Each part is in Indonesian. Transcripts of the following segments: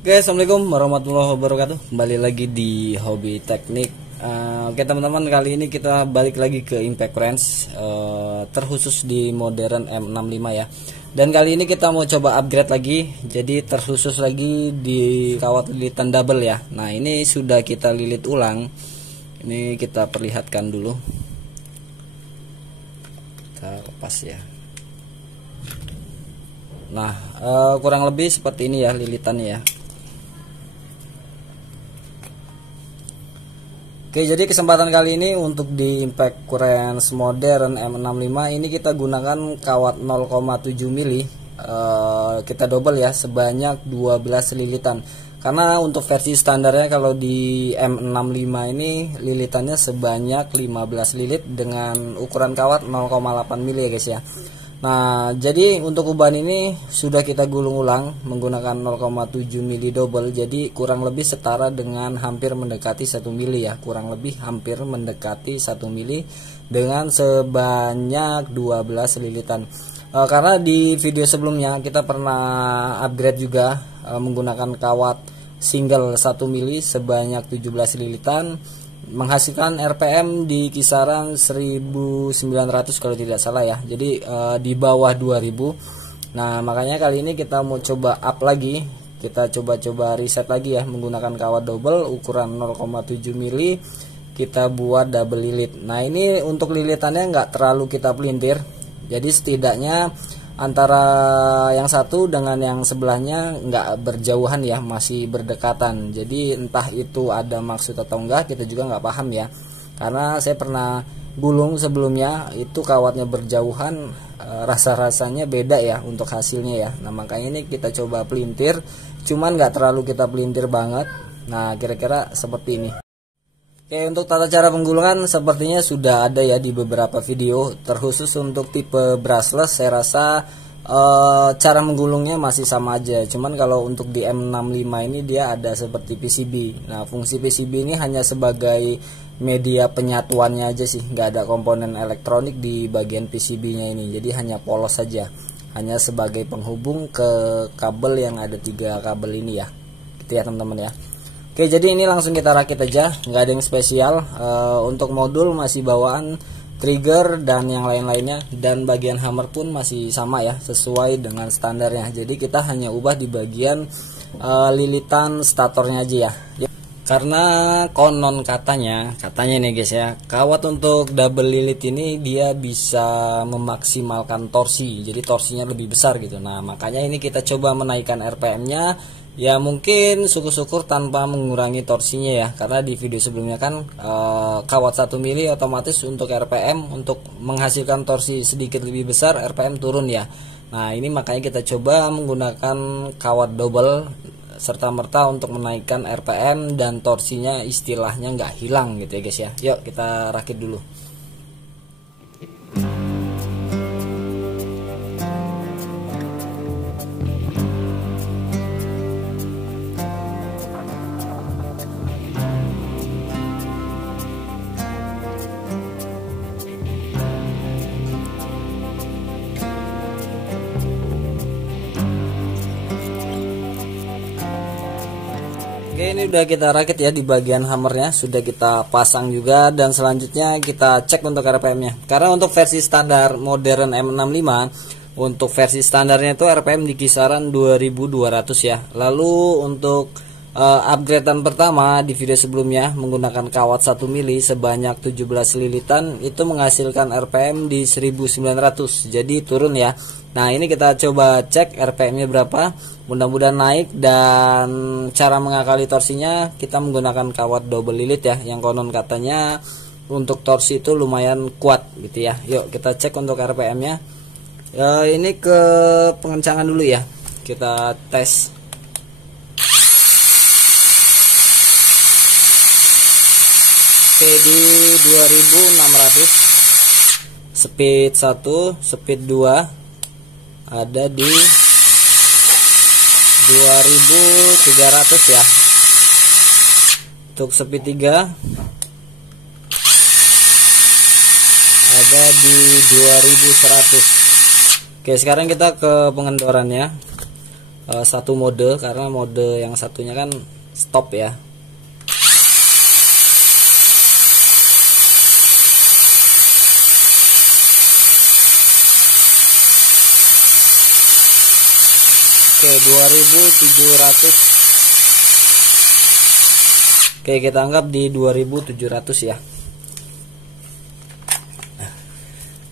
Oke, assalamualaikum warahmatullahi wabarakatuh. Kembali lagi di Hobi Teknik. Oke teman-teman, kali ini kita balik lagi ke Impact Range, terkhusus di modern M65 ya. Dan kali ini kita mau coba upgrade lagi, jadi terkhusus lagi di kawat lilitan double ya. Nah ini sudah kita lilit ulang. Ini kita perlihatkan dulu. Kita lepas ya. Nah kurang lebih seperti ini ya lilitannya ya. Oke, jadi kesempatan kali ini untuk di Impact Range modern M65 ini kita gunakan kawat 0,7 mili, kita double ya sebanyak 12 lilitan. Karena untuk versi standarnya kalau di M65 ini lilitannya sebanyak 15 lilit dengan ukuran kawat 0,8 mili ya guys ya. Nah, jadi untuk ubahan ini sudah kita gulung ulang menggunakan 0,7 mili double, jadi kurang lebih setara dengan hampir mendekati 1 mili ya, kurang lebih hampir mendekati 1 mili dengan sebanyak 12 lilitan. Karena di video sebelumnya kita pernah upgrade juga menggunakan kawat single 1 mili sebanyak 17 lilitan, menghasilkan RPM di kisaran 1900 kalau tidak salah ya. Jadi di bawah 2000. Nah, makanya kali ini kita mau coba up lagi. Kita coba-coba reset lagi ya menggunakan kawat double ukuran 0,7 mili. Kita buat double lilit. Nah, ini untuk lilitannya nggak terlalu kita pelintir. Jadi setidaknya antara yang satu dengan yang sebelahnya nggak berjauhan ya, masih berdekatan. Jadi entah itu ada maksud atau enggak, kita juga nggak paham ya. Karena saya pernah gulung sebelumnya itu kawatnya berjauhan, rasa-rasanya beda ya untuk hasilnya ya. Nah makanya ini kita coba pelintir, cuman nggak terlalu kita pelintir banget. Nah kira-kira seperti ini. Oke, untuk tata cara penggulungan sepertinya sudah ada ya di beberapa video. Terkhusus untuk tipe brushless saya rasa cara menggulungnya masih sama aja. Cuman kalau untuk di M65 ini dia ada seperti PCB. Nah fungsi PCB ini hanya sebagai media penyatuannya aja sih, nggak ada komponen elektronik di bagian PCB-nya ini. Jadi hanya polos saja, hanya sebagai penghubung ke kabel yang ada 3 kabel ini ya. Gitu ya teman-teman ya. Oke, jadi ini langsung kita rakit aja, nggak ada yang spesial. Untuk modul masih bawaan trigger dan yang lain-lainnya, dan bagian hammer pun masih sama ya, sesuai dengan standarnya. Jadi kita hanya ubah di bagian lilitan statornya aja ya. Karena konon katanya nih guys ya, kawat untuk double lilit ini dia bisa memaksimalkan torsi, jadi torsinya lebih besar gitu. Nah makanya ini kita coba menaikkan RPM-nya. Ya mungkin syukur-syukur tanpa mengurangi torsinya ya, karena di video sebelumnya kan kawat 1 mili otomatis untuk RPM untuk menghasilkan torsi sedikit lebih besar, RPM turun ya. Nah ini makanya kita coba menggunakan kawat double serta merta untuk menaikkan RPM dan torsinya istilahnya nggak hilang gitu ya guys ya. Yuk kita rakit dulu. Oke, ini udah kita rakit ya di bagian hammernya, sudah kita pasang juga, dan selanjutnya kita cek untuk RPM-nya. Karena untuk versi standar modern M65, untuk versi standarnya itu RPM di kisaran 2200 ya. Lalu untuk upgradean pertama di video sebelumnya menggunakan kawat 1 mili sebanyak 17 lilitan itu menghasilkan RPM di 1900. Jadi turun ya. Nah, ini kita coba cek RPM-nya berapa. Mudah-mudahan naik, dan cara mengakali torsinya kita menggunakan kawat double lilit ya, yang konon katanya untuk torsi itu lumayan kuat gitu ya. Yuk kita cek untuk RPM-nya. Ini ke pengencangan dulu ya. Kita tes. Oke, di 2600. Speed 1, speed 2 ada di 2300 ya. Untuk speed 3 ada di 2100. Oke, sekarang kita ke pengendorannya. satu mode, karena mode yang satunya kan stop ya. Oke, 2700. Oke, kita anggap di 2700 ya.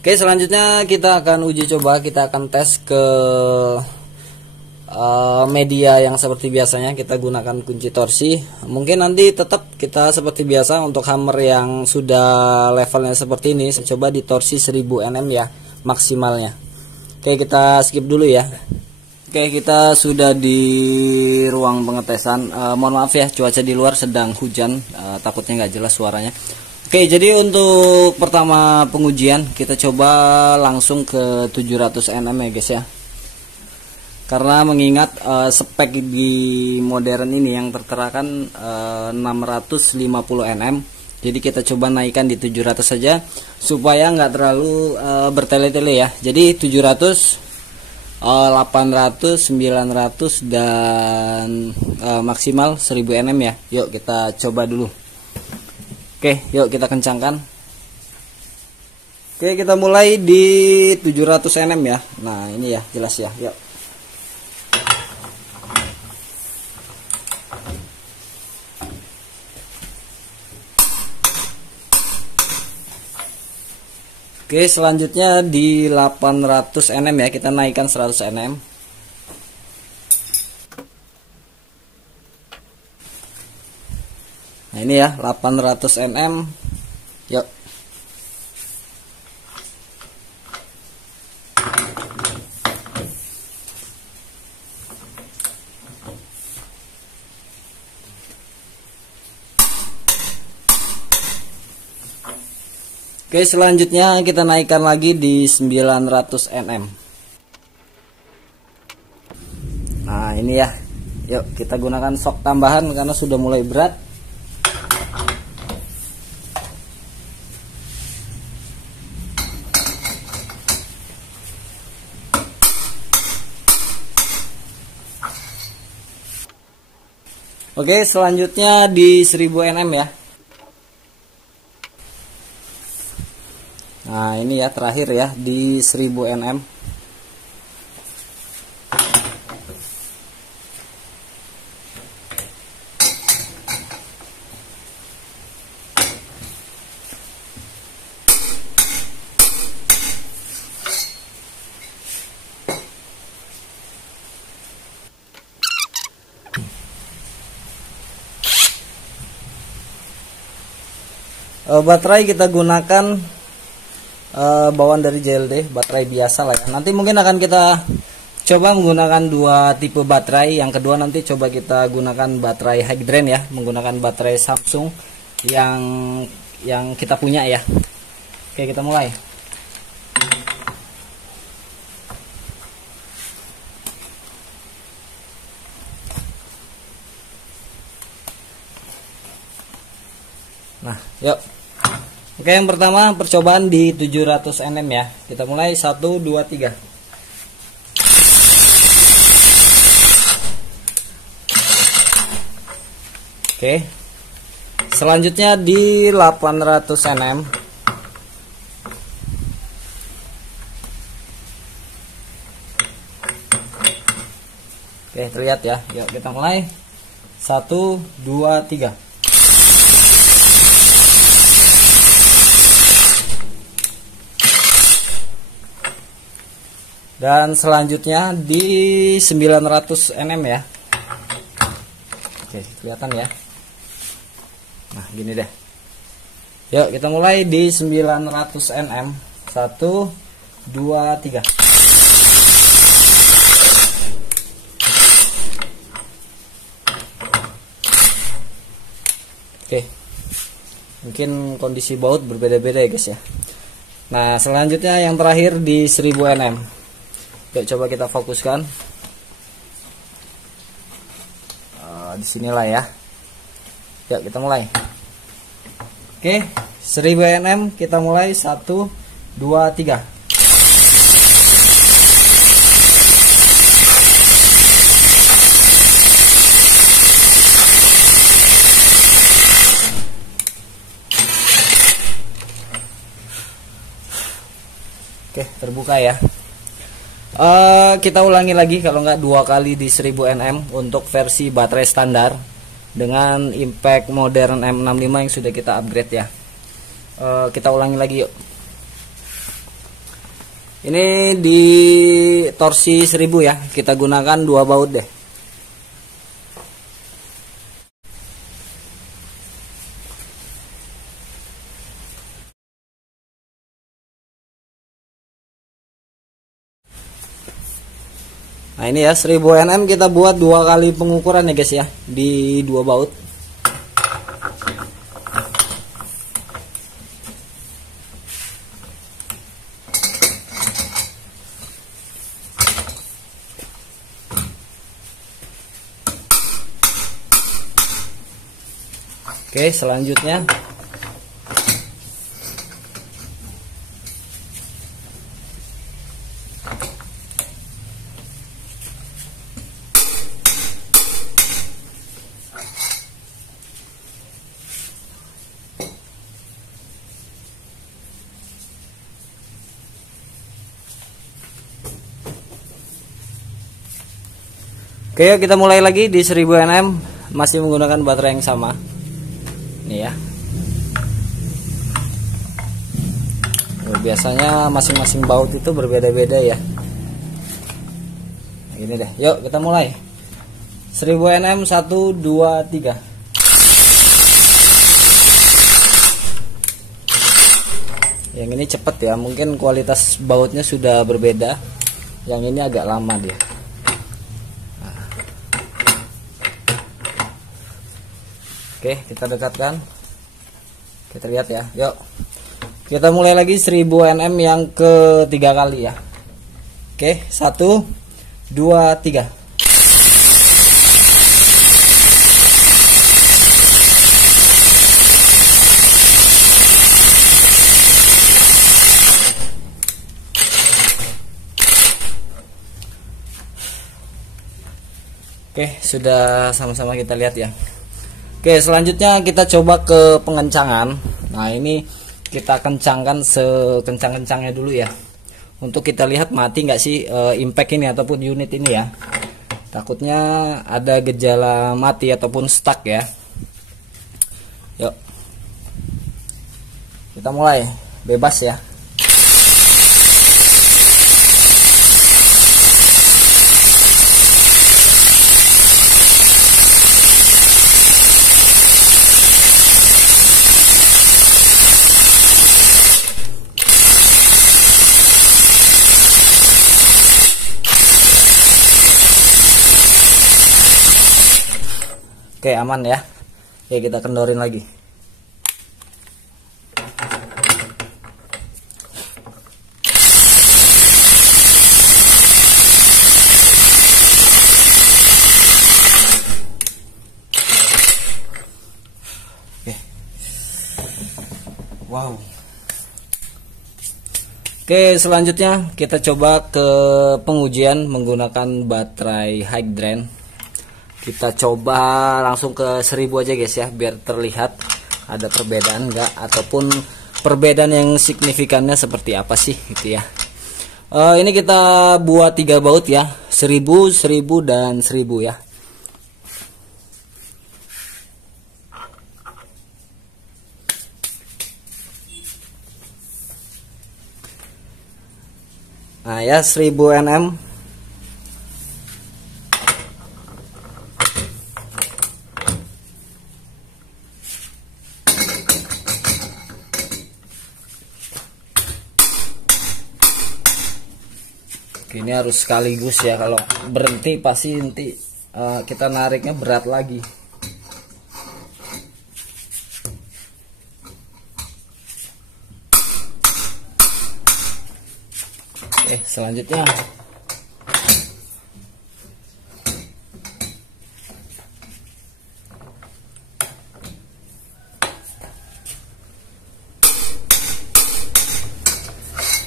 Oke, selanjutnya kita akan uji coba, kita akan tes ke media yang seperti biasanya. Kita gunakan kunci torsi. Mungkin nanti tetap kita seperti biasa untuk hammer yang sudah levelnya seperti ini, saya coba di torsi 1000 Nm ya maksimalnya. Oke, kita skip dulu ya. Oke, kita sudah di ruang pengetesan. Mohon maaf ya, cuaca di luar sedang hujan, takutnya nggak jelas suaranya. Oke, jadi untuk pertama pengujian kita coba langsung ke 700 Nm ya guys ya. Karena mengingat spek di modern ini yang tertera kan 650 Nm. Jadi kita coba naikkan di 700 saja supaya nggak terlalu bertele-tele ya. Jadi 700, 800, 900 dan maksimal 1000 Nm ya. Yuk kita coba dulu. Oke, yuk kita kencangkan. Oke, kita mulai di 700 Nm ya. Nah, ini ya, jelas ya. Yuk. Oke, selanjutnya di 800 Nm ya, kita naikkan 100 Nm. Nah, ini ya, 800 Nm. Yuk. Oke, selanjutnya kita naikkan lagi di 900 Nm. Nah, ini ya. Yuk, kita gunakan shock tambahan karena sudah mulai berat. Oke, selanjutnya di 1000 Nm ya. Nah, ini ya terakhir ya di 1000 Nm. Baterai kita gunakan bawaan dari JLD, baterai biasa lah ya. Nanti mungkin akan kita coba menggunakan dua tipe baterai. Yang kedua nanti coba kita gunakan baterai hydran ya, menggunakan baterai Samsung yang kita punya ya. Oke, kita mulai. Nah, yuk. Oke, yang pertama percobaan di 700 Nm ya. Kita mulai 1, 2, 3. Oke. Selanjutnya di 800 Nm. Oke, terlihat ya. Yuk kita mulai. 1, 2, 3. Dan selanjutnya di 900 Nm ya. Oke, kelihatan ya. Nah, gini deh. Yuk, kita mulai di 900 Nm. 1, 2, 3. Oke. Mungkin kondisi baut berbeda-beda ya, guys ya. Nah, selanjutnya yang terakhir di 1000 Nm. Yuk, coba kita fokuskan. Di sinilah ya. Yuk, kita mulai. Oke, 1000 Nm kita mulai. 1, 2, 3. Oke, terbuka ya. Kita ulangi lagi kalau nggak 2 kali di 1000 Nm untuk versi baterai standar dengan impact modern M65 yang sudah kita upgrade ya. Kita ulangi lagi yuk. Ini di torsi 1000 ya, kita gunakan 2 baut deh. Nah ini ya 1000 Nm kita buat 2 kali pengukuran ya guys ya, di 2 baut. Oke, selanjutnya oke, kita mulai lagi di 1000 Nm, masih menggunakan baterai yang sama. Nih ya. Biasanya masing-masing baut itu berbeda-beda ya. Nah, gini deh. Yuk kita mulai. 1000 Nm 1 2 3. Yang ini cepet ya, mungkin kualitas bautnya sudah berbeda. Yang ini agak lama dia. Oke, kita dekatkan. Kita lihat ya. Yuk. Kita mulai lagi 1000 Nm yang ketiga kali ya. Oke, 1 2 3. Oke, sudah sama-sama kita lihat ya. Oke, selanjutnya kita coba ke pengencangan. Nah, ini kita kencangkan sekencang-kencangnya dulu ya. Untuk kita lihat mati nggak sih impact ini ataupun unit ini ya. Takutnya ada gejala mati ataupun stuck ya. Yuk. Kita mulai, bebas ya. Oke, aman ya. Oke, kita kendorin lagi. Oke. Wow. Oke, selanjutnya kita coba ke pengujian menggunakan baterai high drain. Kita coba langsung ke 1000 aja guys ya, biar terlihat ada perbedaan enggak ataupun perbedaan yang signifikannya seperti apa sih gitu ya. Ini kita buat 3 baut ya, 1000, 1000 dan 1000 ya. Nah ya, 1000 Nm. Ini harus sekaligus ya, kalau berhenti pasti nanti kita nariknya berat lagi. Oke, selanjutnya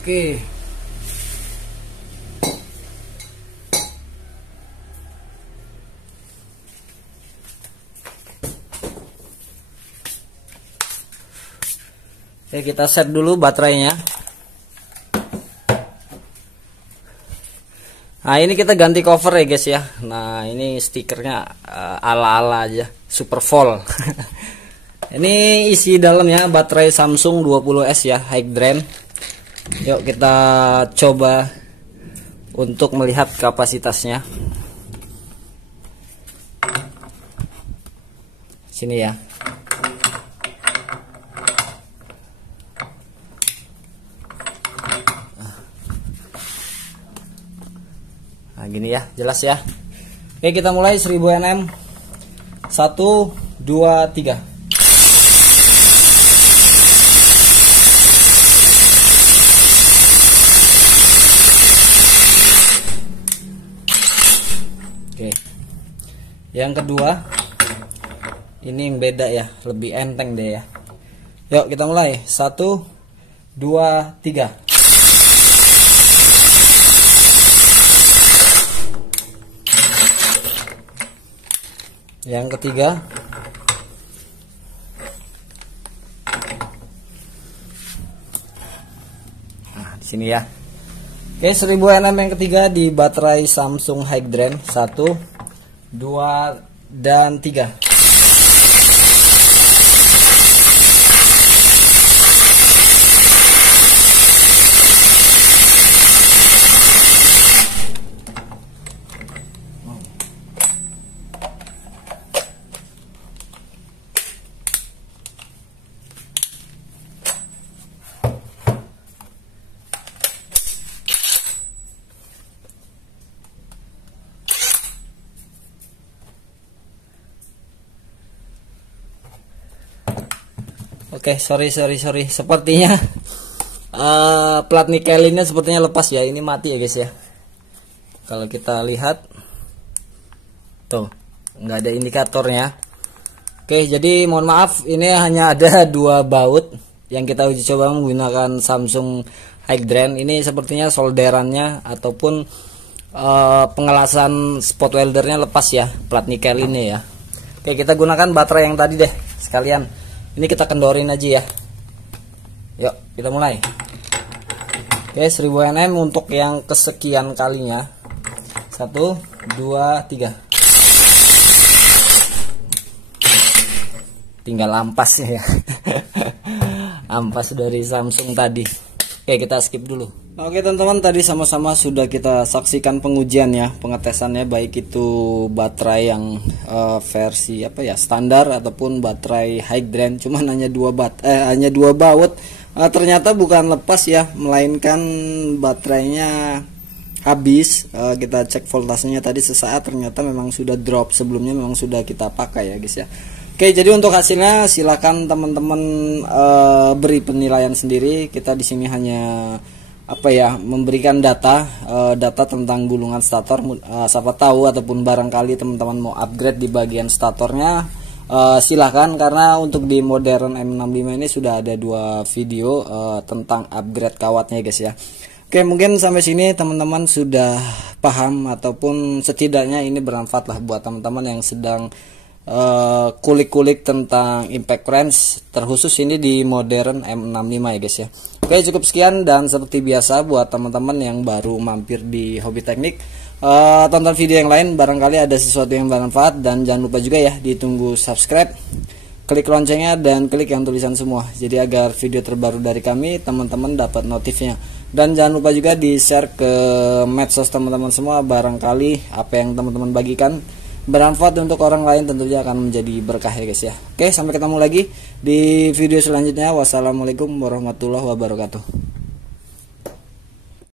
oke. Oke, kita set dulu baterainya. Nah ini kita ganti cover ya guys ya. Nah ini stikernya ala-ala aja, super full. Ini isi dalamnya baterai Samsung 20S ya, Hydran. Yuk kita coba untuk melihat kapasitasnya. Sini ya. Nah gini ya, jelas ya. Oke kita mulai 1000 Nm. 1, 2, 3. Oke. Yang kedua, ini yang beda ya, lebih enteng deh ya. Yuk kita mulai. 1, 2, 3. Yang ketiga, nah di sini ya. Oke 1000 Nm yang ketiga di baterai Samsung Hydran. 1, 2, dan 3. Oke, sorry. Sepertinya plat nikelinnya sepertinya lepas ya. Ini mati ya guys ya. Kalau kita lihat, tuh nggak ada indikatornya. Oke, jadi mohon maaf, ini hanya ada 2 baut yang kita uji coba menggunakan Samsung Hydran. Ini sepertinya solderannya ataupun pengelasan spot weldernya lepas ya, plat nikel ini ya. Oke, kita gunakan baterai yang tadi deh sekalian. Ini kita kendorin aja ya. Yuk kita mulai. Oke 1000 Nm untuk yang kesekian kalinya. 1, 2, 3. Tinggal ampasnya ya. Ampas dari Samsung tadi. Oke kita skip dulu. Oke teman-teman, tadi sama-sama sudah kita saksikan pengujian ya, pengetesannya, baik itu baterai yang versi apa ya, standar ataupun baterai Hydran. Cuman hanya dua baut. Ternyata bukan lepas ya, melainkan baterainya habis. Kita cek voltasenya tadi sesaat, ternyata memang sudah drop, sebelumnya memang sudah kita pakai ya guys ya. Oke, jadi untuk hasilnya silakan teman-teman beri penilaian sendiri. Kita di sini hanya memberikan data tentang gulungan stator. Siapa tahu ataupun barangkali teman-teman mau upgrade di bagian statornya, silahkan, karena untuk di modern M65 ini sudah ada 2 video tentang upgrade kawatnya guys ya. Oke, mungkin sampai sini teman-teman sudah paham, ataupun setidaknya ini bermanfaat lah buat teman-teman yang sedang kulik-kulik tentang impact wrench, terkhusus ini di modern M65 ya guys ya. Oke, cukup sekian, dan seperti biasa buat teman-teman yang baru mampir di Hobi Teknik, tonton video yang lain, barangkali ada sesuatu yang bermanfaat, dan jangan lupa juga ya ditunggu subscribe, klik loncengnya, dan klik yang tulisan semua, jadi agar video terbaru dari kami teman-teman dapat notifnya. Dan jangan lupa juga di share ke medsos teman-teman semua, barangkali apa yang teman-teman bagikan bermanfaat untuk orang lain, tentunya akan menjadi berkah ya guys ya. Oke, sampai ketemu lagi di video selanjutnya. Wassalamualaikum warahmatullahi wabarakatuh.